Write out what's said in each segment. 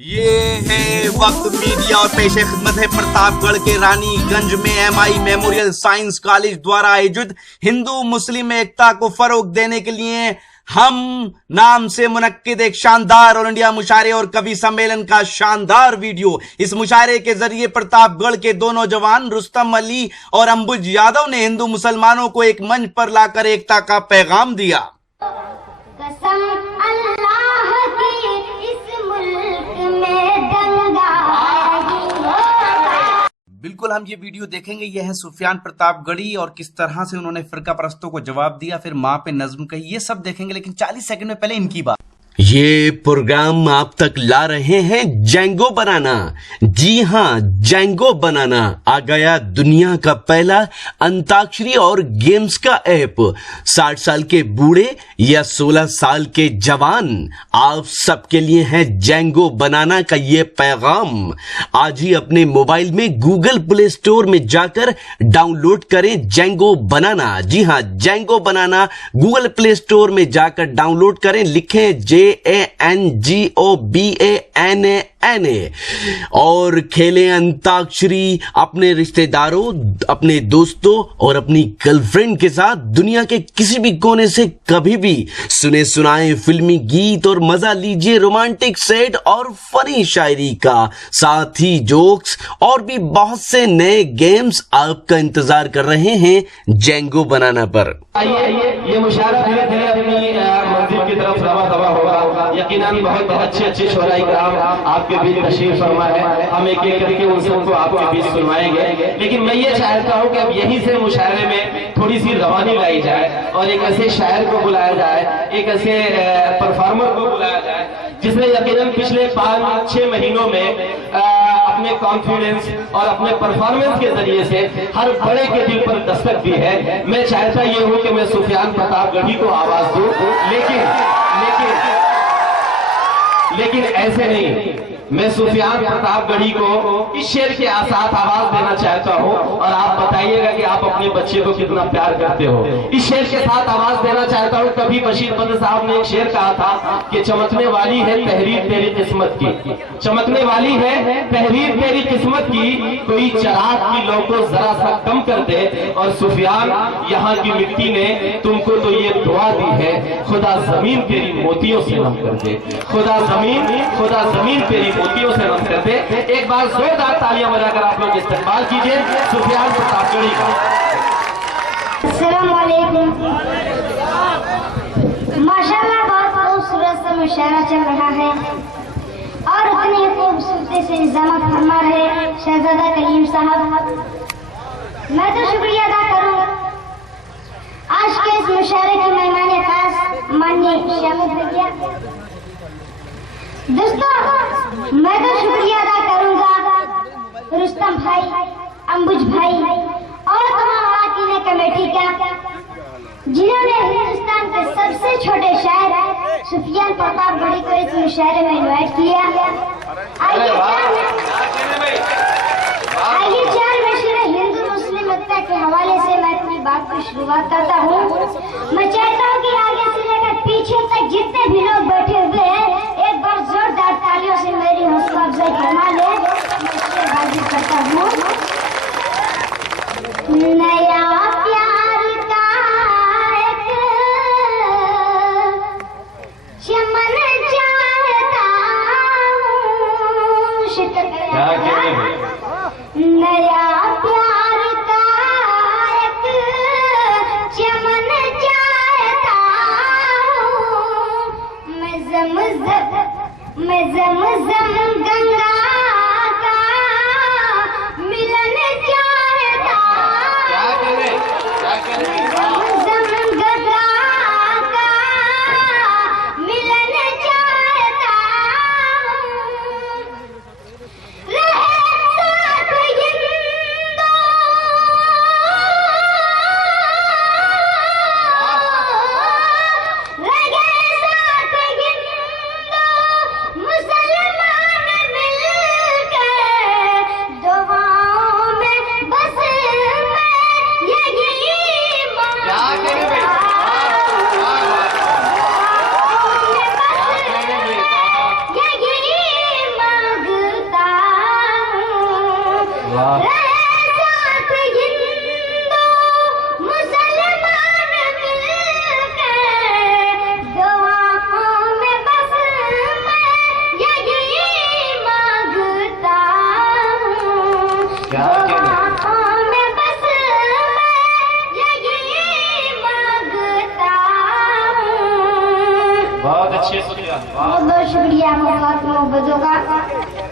ये है वक्त मीडिया और पेशे खिदमत है प्रतापगढ़ के रानीगंज में एमआई मेमोरियल साइंस कॉलेज द्वारा आयोजित हिंदू मुस्लिम एकता को फरोग देने के लिए हम नाम से मुनक्किद एक शानदार ऑल इंडिया मुशायरे और कवि सम्मेलन का शानदार वीडियो। इस मुशायरे के जरिए प्रतापगढ़ के दो नौजवान रुस्तम अली और अंबुज यादव ने हिंदू मुसलमानों को एक मंच पर लाकर एकता का पैगाम दिया। कसम अल्लाह की इस मुल्क में दंगा बिल्कुल हम ये वीडियो देखेंगे। यह है सुफियान प्रतापगढ़ी और किस तरह से उन्होंने फिरका परस्तों को जवाब दिया, फिर माँ पे नज्म कही, ये सब देखेंगे। लेकिन 40 सेकंड में पहले इनकी बात। ये प्रोग्राम आप तक ला रहे हैं जेंगो बनाना। जी हां, जेंगो बनाना आ गया दुनिया का पहला अंताक्षरी और गेम्स का ऐप। 60 साल के बूढ़े या 16 साल के जवान, आप सबके लिए है जेंगो बनाना का ये पैगाम। आज ही अपने मोबाइल में गूगल प्ले स्टोर में जाकर डाउनलोड करें जेंगो बनाना। जी हां, जेंगो बनाना गूगल प्ले स्टोर में जाकर डाउनलोड करें। लिखें JANGOBANANA और खेलें अंताक्षरी अपने रिश्तेदारों, अपने दोस्तों और अपनी गर्लफ्रेंड के साथ। दुनिया के किसी भी कोने से कभी भी सुने सुनाए फिल्मी गीत और मजा लीजिए रोमांटिक सेट और फनी शायरी का। साथ ही जोक्स और भी बहुत से नए गेम्स आपका इंतजार कर रहे हैं जेंगो बनाना पर। ये मुशायरा धीरे धीरे अपनी मंजिल की तरफ रवा होगा। यकीनन बहुत अच्छे शोराई कराम आपके बीच तशरीफ फरमा है। हम एक एक करके उन सबको आपके बीच सुनवाएंगे। लेकिन मैं ये चाहता हूँ कि अब यहीं से मुशायरे में थोड़ी सी रवानी लाई जाए और एक ऐसे शायर को बुलाया जाए, एक ऐसे परफॉर्मर को बुलाया जाए जिसने यकीनन पिछले 5-6 महीनों में अपने कॉन्फिडेंस और अपने परफॉर्मेंस के जरिए से हर बड़े के दिल पर दस्तक दी है। मैं चाहता ये हूं कि मैं सुफियान प्रतापगढ़ी को आवाज दूं, लेकिन ऐसे नहीं। मैं सुफियान प्रतापगढ़ी को इस शेर के साथ आवाज देना चाहता हूं और आप बताइएगा कि आप अपने बच्चे को कितना प्यार करते हो। इस शेर के साथ आवाज देना चाहता हूं। कभी बशीर बंद साहब ने एक शेर कहा था कि चमकने वाली है तहरीर तेरी किस्मत की, चमकने वाली है तहरीर तेरी किस्मत की, कोई चिराग की लो को जरा सा कम कर दे। और सुफियान, यहाँ की मिट्टी ने तुमको तो ये दुआ दी है, खुदा जमीन तेरी मोतियों से नम कर दे, खुदा जमीन तेरी मोतियों से नम कर दे। एक बार जोरदार तालियां बजाकर आप लोग इस्तेमाल कीजिए सुफियान प्रतापगढ़ी का। अस्सलाम वालेकुम। माशाल्लाह बहुत खूबसूरत सा मुशायरा चल रहा है और उतनी ही खूबसूरती से निजामत फरमा रहे शहजादा कलीम साहब। मैं तो शुक्रिया अदा करूं आज के इस मुशायरे के मेहमान खास माननीय शामिल भैया। दोस्तों, मैं तो शुक्रिया अदा करूंगा रुस्तम भाई, अंबुज भाई और तमाम अरकान कमेटी का, जिन्होंने हिंदुस्तान के सबसे छोटे शायर सुफियान प्रतापगढ़ी को इस मुशायरे में इनवाइट किया। आइए 4 मशहूर हिंदू मुस्लिम एकता के हवाले से मैं अपनी बात की शुरुआत करता हूँ। मैं चाहता हूँ कि आगे से लेकर पीछे तक जितने भी लोग बैठे हुए हैं एक बार जोरदार तालियों से मेरी हौसला अफजाई फरमा ले। मैं हाजिर करता हूँ। नया प्यार का एक चमन चाहता हूँ। नया प्यार का एक चमन चाहता हूँ। मैं ज़म गंगा का मिलन चाहता हूँ। ज़म गंगा का मिलन चाहता हूँ। रहे साथ हिंदू मुसलमान मिलकर दुआओं में बस मैं यही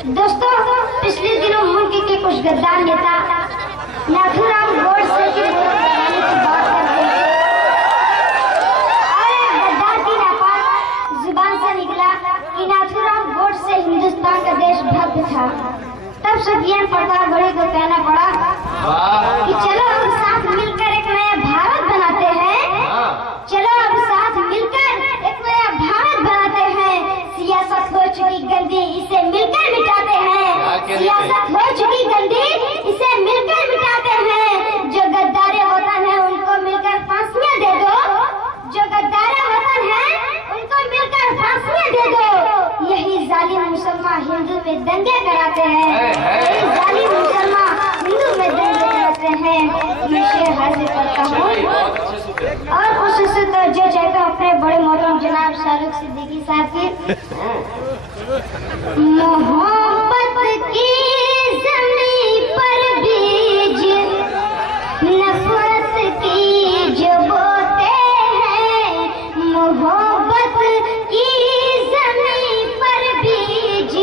दोस्तों, पिछले दिनों मुल्क के कुछ गद्दार नेता नाथूराम गोडसे की बात करते हैं और गद्दार की नापाक जुबान से निकला कि नाथूराम गोडसे हिंदुस्तान का देशभक्त था। तब सुफियान प्रताप गढ़ी को कहना पड़ा कि चलो हम साथ मिलकर एक नया भारत बनाते हैं। चलो अब साथ मिलकर एक नया भारत बनाते हैं। सियासत हो चुकी गंदी, इसे मिलकर मिटाते हैं। सियासत हो चुकी गंदी, इसे मिलकर मिटाते हैं। जो गद्दारे वतन है उनको मिलकर फांसियां दे दो। जो गद्दारे वतन है उनको मिलकर फांसियां दे दो। यही जालिम मुसलमान हिंदू में दंगे कराते हैं। यही जालिम मुसलमान हिंदू में दंगे कराते हैं। मैं शेर हाजिर करता हूँ और खुशी तो जो चाहता हूँ अपने बड़े मोहतरम जनाब शाहरुख सिद्दीकी साहब की। मोहब्बत की ज़मीन पर बीज नफरत की जो बोते हैं। मोहब्बत की ज़मीन पर बीज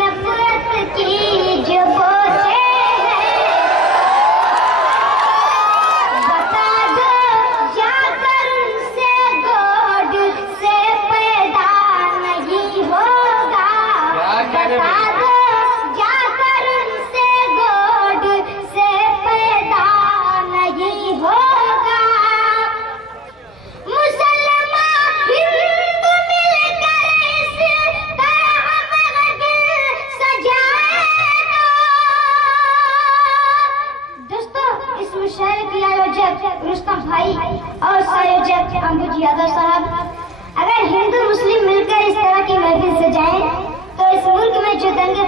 नफरत की जो बोते हैं। बता दो जाकर उनसे गोद से पैदा नहीं होगा। बता दो जाकर उनसे गोद से पैदा नहीं होगा। मुसलमान हिंदू मिलकर इस तरह महफिल सजाएगा। दोस्तों, इस मुशायरे के आयोजक रुस्तम भाई और संयोजक अंबुज यादव साहब, अगर हिंदू मुस्लिम मिलकर इस तरह की महफिल सजाएं तो इस मुल्क में जो दंगे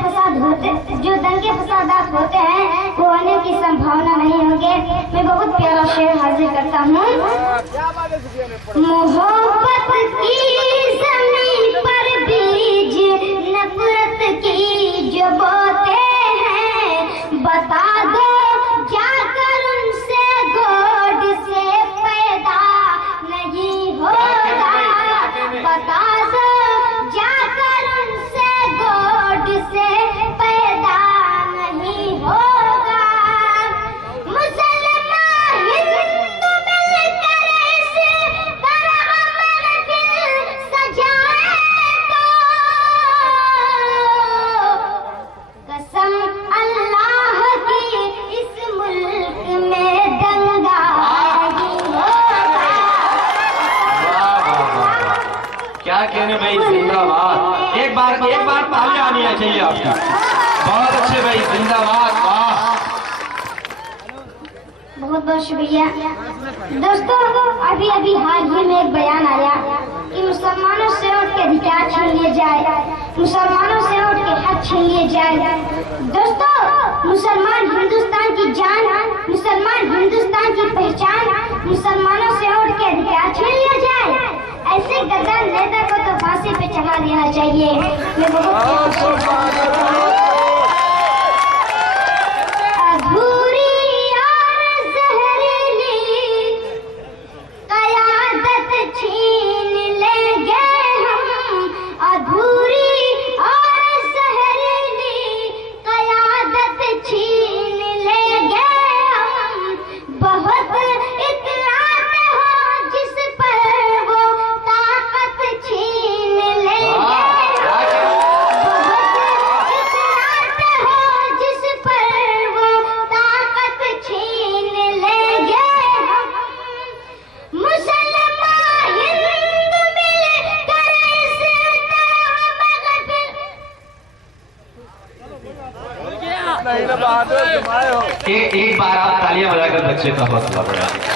फसादात होते हैं वो होने की संभावना नहीं होंगे। मैं बहुत प्यारा शेर हाजिर करता हूँ। मोहब्बत की ज़मीन पर बीज नफरत की जो बोते हैं। बता दो जाकर उनसे गोद से पैदा नहीं होगा। बता दो जाकर उनसे गोद से पैदा नहीं होगा। मुसलमान हिंदू मिलकर इस तरह महफिल सजाए तो कसम अल्लाह की इस मुल्क में दंगा नहीं होगा। क्या कहने भाई, जिंदाबाद। एक बार ताली आनी चाहिए आपकी। बहुत अच्छे भाई, जिंदाबाद। वाह, बहुत बहुत शुक्रिया। दोस्तों, अभी हाल ही में एक बयान आया कि मुसलमानों से वोट के अधिकार छीन लिए जाए, मुसलमानों से वोट के हक छीन लिए जाए। दोस्तों, मुसलमान हिंदुस्तान की जान, मुसलमान हिंदुस्तान की पहचान, मुसलमानों से वोट के अधिकार छीन लिए जाए। ऐसे गद्दार नेता को तो फांसी पे चढ़ा देना चाहिए। मैं बहुत एक बार आप तालियां बजाकर बच्चे का हौसला बढ़ाएं।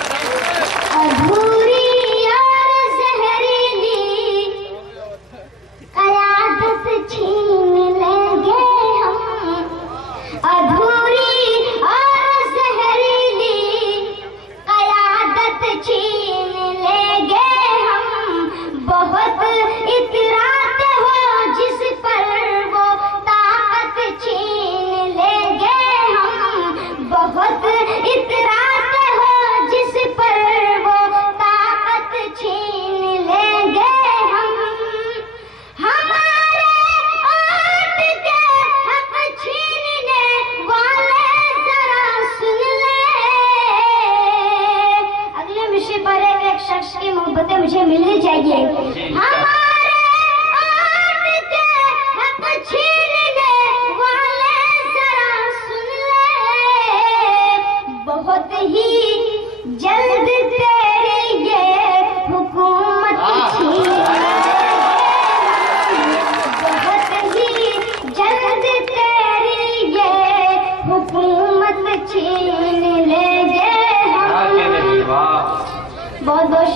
बहुत इतराते हो जिस पर वो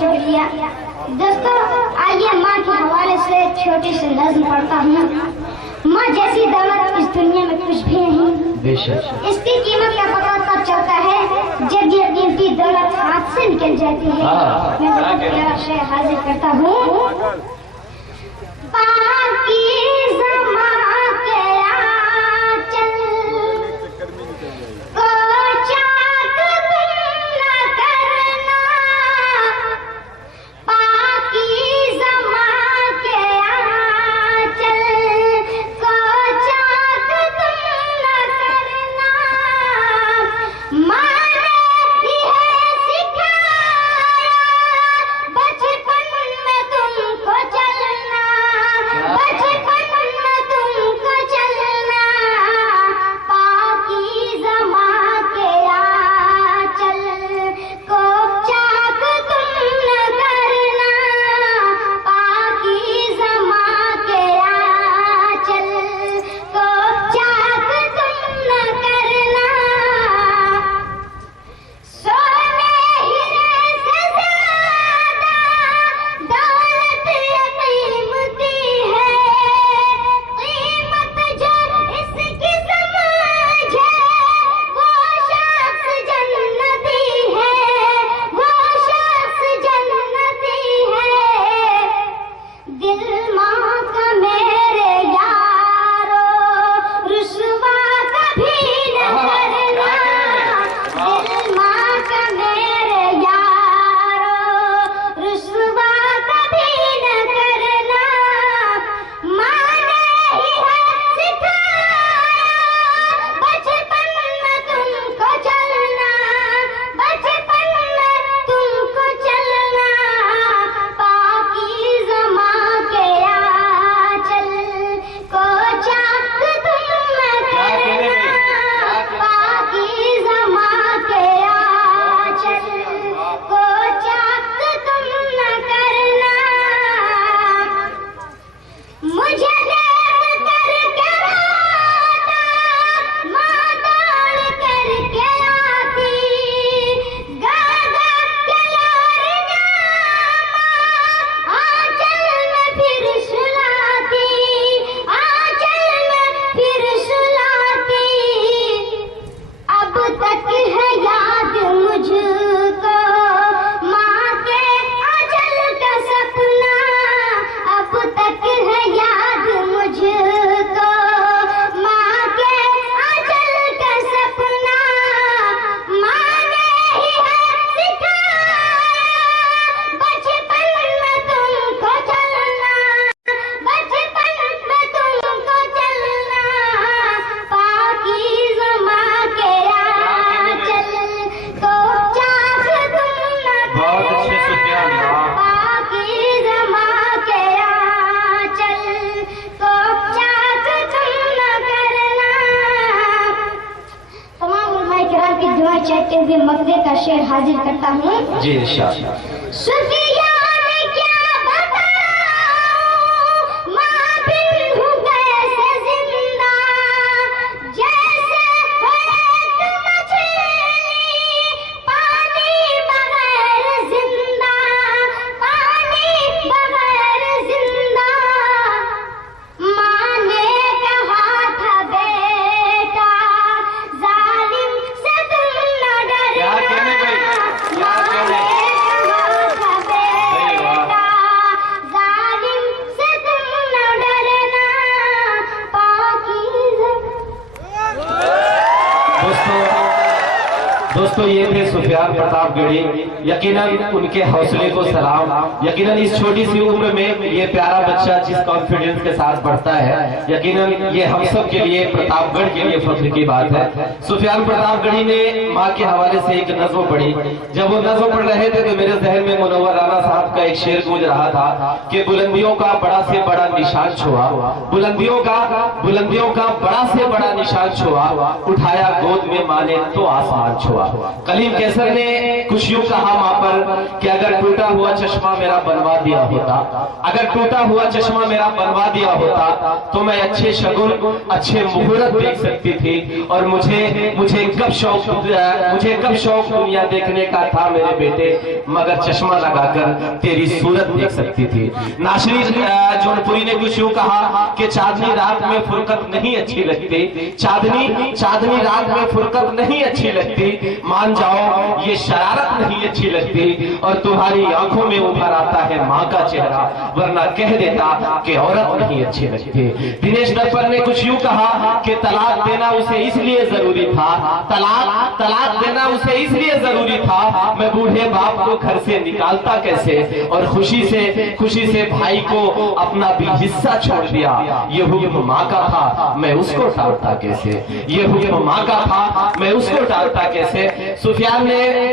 शुक्रिया। दोस्तों आइए माँ के हवाले से छोटी सी नज्म पढ़ता हूँ। माँ जैसी दौलत इस दुनिया में कुछ भी नहीं। इसकी कीमत का पता तब चलता है जब ये कीमती दौलत हाथ से निकल जाती है। मैं बहुत प्यारा शेर हाजिर करता हूँ। पाकीज़ा माँ के आंचल को चाक तुम न करना। पाकीज़ा माँ के आंचल को चाक तुम न करना। माँ ने यह सिखाया बचपन में तुमको चलना। बचपन में तुमको चलना। पाकीज़ा माँ के आंचल को चाक तुम न करना। पाकीज़ा माँ के आंचल को चाक तुम न करना। सोने हीरे से ज़्यादा दौलत ये कीमती है। कीमत जो इसकी समझे वो शख्स जन्नती है। वो शख्स जन्नती है। दिल माँ का मेरे यारो रुसवा कभी न करना। दिल माँ का मेरे यारो रुसवा कभी न करना। माँ ने ही है सिखाया बचपन में तुमको चलना। बचपन में तुमको चलना। पाकीज़ा माँ के आंचल को चाक तुम न करना। पाकीज़ा माँ के आंचल को चाक तुम न करना। मुझे देख करके रोता माँ दौड़ करके आती। गागा के लोरियाँ माँ आंचल में फिर सुलाती। आंचल में फिर सुलाती। अब तक है याद मुझको माँ के आंचल का सपना। अब तक है याद मुझको माँ के आंचल का सपना। माँ ने ही है सिखाया बचपन में तुमको चलना। बचपन में तुमको चलना। पाकीज़ा माँ के आंचल को चाक तुम न बहुत अच्छे सुफियान। पाकीज़ा माँ के आंचल को चाक तुम न करना। तमाम उलमाए किराम की दुआ चाहते हुए मकदे का शेर हाजिर करता हूँ। जी इंशाअल्लाह। सुफियान क्या बताऊं माँ बिन हूँ कैसे जिंदा। जैसे एक मछली पानी बगैर जिंदा। पानी बगैर जिंदा। माँ ने कहा था बेटा जालिम से तुम न क्या कहने डरना। भाई? क्या माँ कहने? ने कहा था सही बात। बेटा जालिम से तुम न डरना। पाकीज़ा दोस्तों ये थे सुफियान प्रतापगढ़ी। यकीनन उनके हौसले को सलाम। यकीनन इस छोटी सी उम्र में ये प्यारा बच्चा जिस कॉन्फिडेंस के साथ बढ़ता है, यकीनन ये हम सब के लिए, प्रतापगढ़ के लिए फख्र की बात है। सुफियान प्रतापगढ़ी ने माँ के हवाले से एक नज़्म पढ़ी। जब वो नज़्म पढ़ रहे थे तो मेरे जहन में मुनव्वर राना साहब का एक शेर गूंज रहा था कि बुलंदियों का बड़ा से बड़ा निशान छुआ। बुलंदियों का बड़ा से बड़ा निशान छुआ। उठाया गोद में माँ ने तो आसमान छुआ। हुआ। कलीम कैसर ने कुछ यूं कहा वहां पर कि अगर टूटा हुआ चश्मा मेरा बनवा दिया होता, अगर टूटा हुआ चश्मा मेरा बनवा दिया होता तो मैं अच्छे शगुन, अच्छे मुहूर्त देख सकती थी, और मुझे कब शौक दुनिया देखने का था मेरे बेटे, मगर चश्मा लगाकर तेरी सूरत देख सकती थी। नासिर जौनपुरी ने कुछ यूं कहा कि चांदनी रात में फुरकत नहीं अच्छी लगती, चांदनी रात में फुरकत नहीं अच्छी लगती, मान जाओ ये शरारत नहीं अच्छी लगती, और तुम्हारी आंखों में उभर आता है माँ का चेहरा, वरना कह देता कि औरत नहीं अच्छी लगती। दिनेश दर्पण ने कुछ यूं कहा कि तलाक देना उसे इसलिए जरूरी था, तलाक देना उसे इसलिए जरूरी था, मैं बूढ़े बाप को घर से निकालता कैसे, और खुशी से भाई को अपना भी हिस्सा छोड़ दिया, ये हुक्म माँ का था मैं उसको टालता कैसे, ये हुक्म माँ का था मैं उसको टालता कैसे। सुफियान ने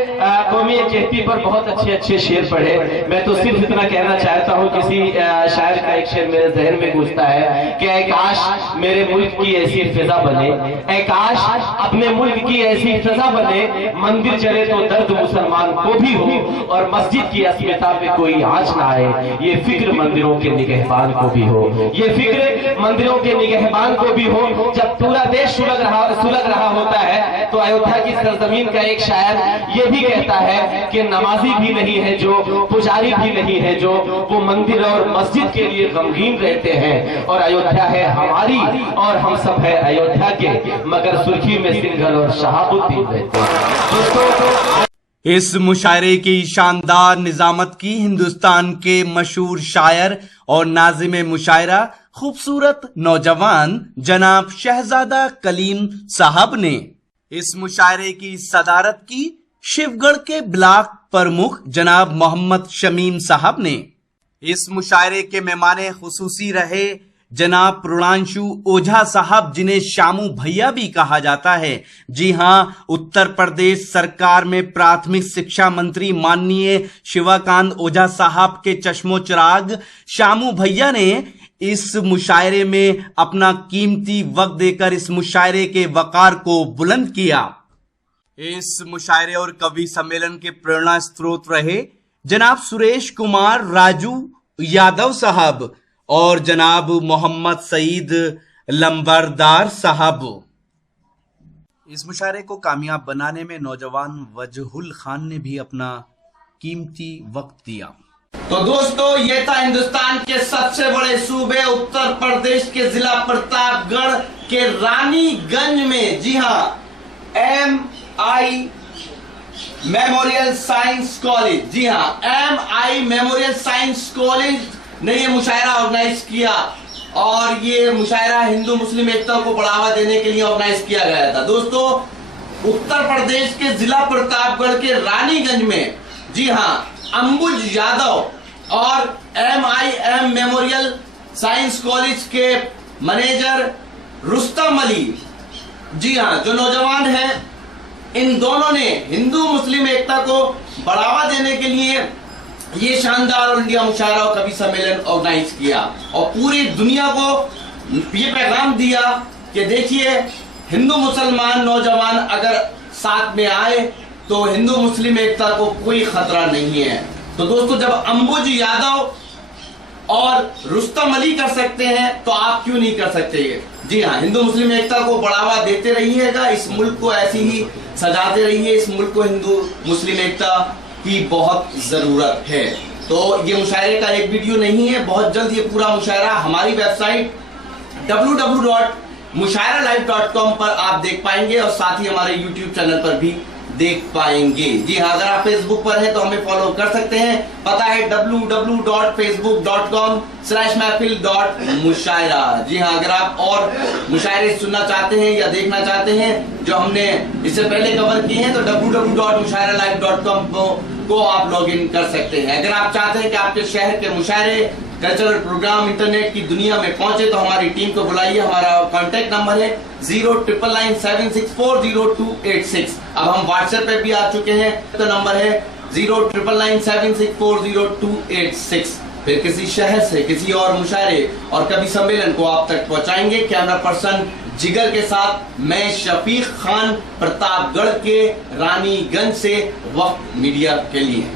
कौमी कहती पर बहुत अच्छे शेर पढ़े। मैं तो सिर्फ इतना कहना चाहता हूँ, किसी शायर का एक शेर मेरे जहन में गूंजता है कि ऐ काश मेरे मुल्क की ऐसी फिजा बने, ऐ काश अपने मुल्क की ऐसी फिजा बने, मंदिर चले तो दर्द मुसलमान को भी हो, और मस्जिद की अस्मिता पे कोई आंच ना आए, ये फिक्र मंदिरों के निगहबान को भी हो, ये फिक्र मंदिरों के निगहबान को भी हो। जब पूरा देश सुलग रहा होता है तो अयोध्या की सरजमीन का एक शायर ये भी कहता है कि नमाजी भी नहीं है जो, पुजारी भी नहीं है जो, वो मंदिर और मस्जिद के लिए गमगीन रहते हैं, और अयोध्या है हमारी और हम सब है अयोध्या के, मगर सुर्खी में सिंघल और शहाबुद्दीन रहते हैं। दोस्तों, इस मुशायरे की शानदार निजामत की हिंदुस्तान के मशहूर शायर और नाज़िम मुशायरा खूबसूरत नौजवान जनाब शहजादा कलीम साहब ने। इस मुशायरे की सदारत की शिवगढ़ के ब्लॉक प्रमुख जनाब मोहम्मद शमीम साहब ने। इस मुशायरे के मेहमाने खुसूसी रहे जनाब प्रणयांशु ओझा साहब, जिन्हें शामू भैया भी कहा जाता है। जी हां, उत्तर प्रदेश सरकार में प्राथमिक शिक्षा मंत्री माननीय शिवाकांत ओझा साहब के चश्मो चिराग शामू भैया ने इस मुशायरे में अपना कीमती वक्त देकर इस मुशायरे के वकार को बुलंद किया। इस मुशायरे और कवि सम्मेलन के प्रेरणा स्रोत रहे जनाब सुरेश कुमार राजू यादव साहब और जनाब मोहम्मद सईद लंबरदार साहब। इस मुशायरे को कामयाब बनाने में नौजवान वजहुल खान ने भी अपना कीमती वक्त दिया। तो दोस्तों, ये था हिंदुस्तान के सबसे बड़े सूबे उत्तर प्रदेश के जिला प्रतापगढ़ के रानीगंज में, जी हां, MI मेमोरियल साइंस कॉलेज, जी हां, MI मेमोरियल साइंस कॉलेज ने ये मुशायरा ऑर्गेनाइज किया, और ये मुशायरा हिंदू मुस्लिम एकता को बढ़ावा देने के लिए ऑर्गेनाइज किया गया था। दोस्तों, उत्तर प्रदेश के जिला प्रतापगढ़ के रानीगंज में, जी हां, अंबुज यादव और MIM मेमोरियल साइंस कॉलेज के मैनेजर रुस्तम अली, जी हां, जो नौजवान हैं, इन दोनों ने हिंदू मुस्लिम एकता को बढ़ावा देने के लिए ये शानदार और इंडिया मुशायरा और कवि सम्मेलन ऑर्गेनाइज किया, और पूरी दुनिया को ये पैगाम दिया कि देखिए, हिंदू मुसलमान नौजवान अगर साथ में आए तो हिंदू मुस्लिम एकता को कोई खतरा नहीं है। तो दोस्तों, जब अंबुज यादव और रुस्तम अली कर सकते हैं तो आप क्यों नहीं कर सकते? जी हाँ, हिंदू मुस्लिम एकता को बढ़ावा देते रहिएगा, इस मुल्क को ऐसी ही सजाते रहिए, इस मुल्क को हिंदू मुस्लिम एकता की बहुत जरूरत है। तो ये मुशायरे का एक वीडियो नहीं है, बहुत जल्द ये पूरा मुशायरा हमारी वेबसाइट www.mushairalive.com पर आप देख पाएंगे, और साथ ही हमारे YouTube चैनल पर भी देख पाएंगे। जी हाँ, अगर आप फेसबुक पर हैं तो हमें फॉलो कर सकते हैं, पता है www.facebook.com/महफिल.मुशायरा। जी हाँ, अगर आप और मुशायरे सुनना चाहते हैं या देखना चाहते हैं जो हमने इससे पहले कवर किए हैं तो www.mushairalive.com को आप लॉग इन कर सकते हैं। अगर आप चाहते हैं कि आपके शहर के मुशायरे, कल्चरल प्रोग्राम इंटरनेट की दुनिया में पहुंचे तो हमारी टीम को बुलाइए। हमारा कांटेक्ट नंबर है 09997640286। अब हम व्हाट्सएप पे भी आ चुके हैं, तो नंबर है 09997640286। फिर किसी शहर से किसी और मुशायरे और कवि सम्मेलन को आप तक पहुंचाएंगे। कैमरा पर्सन जिगर के साथ मैं शफीक खान, प्रतापगढ़ के रानीगंज से वक्त मीडिया के लिए।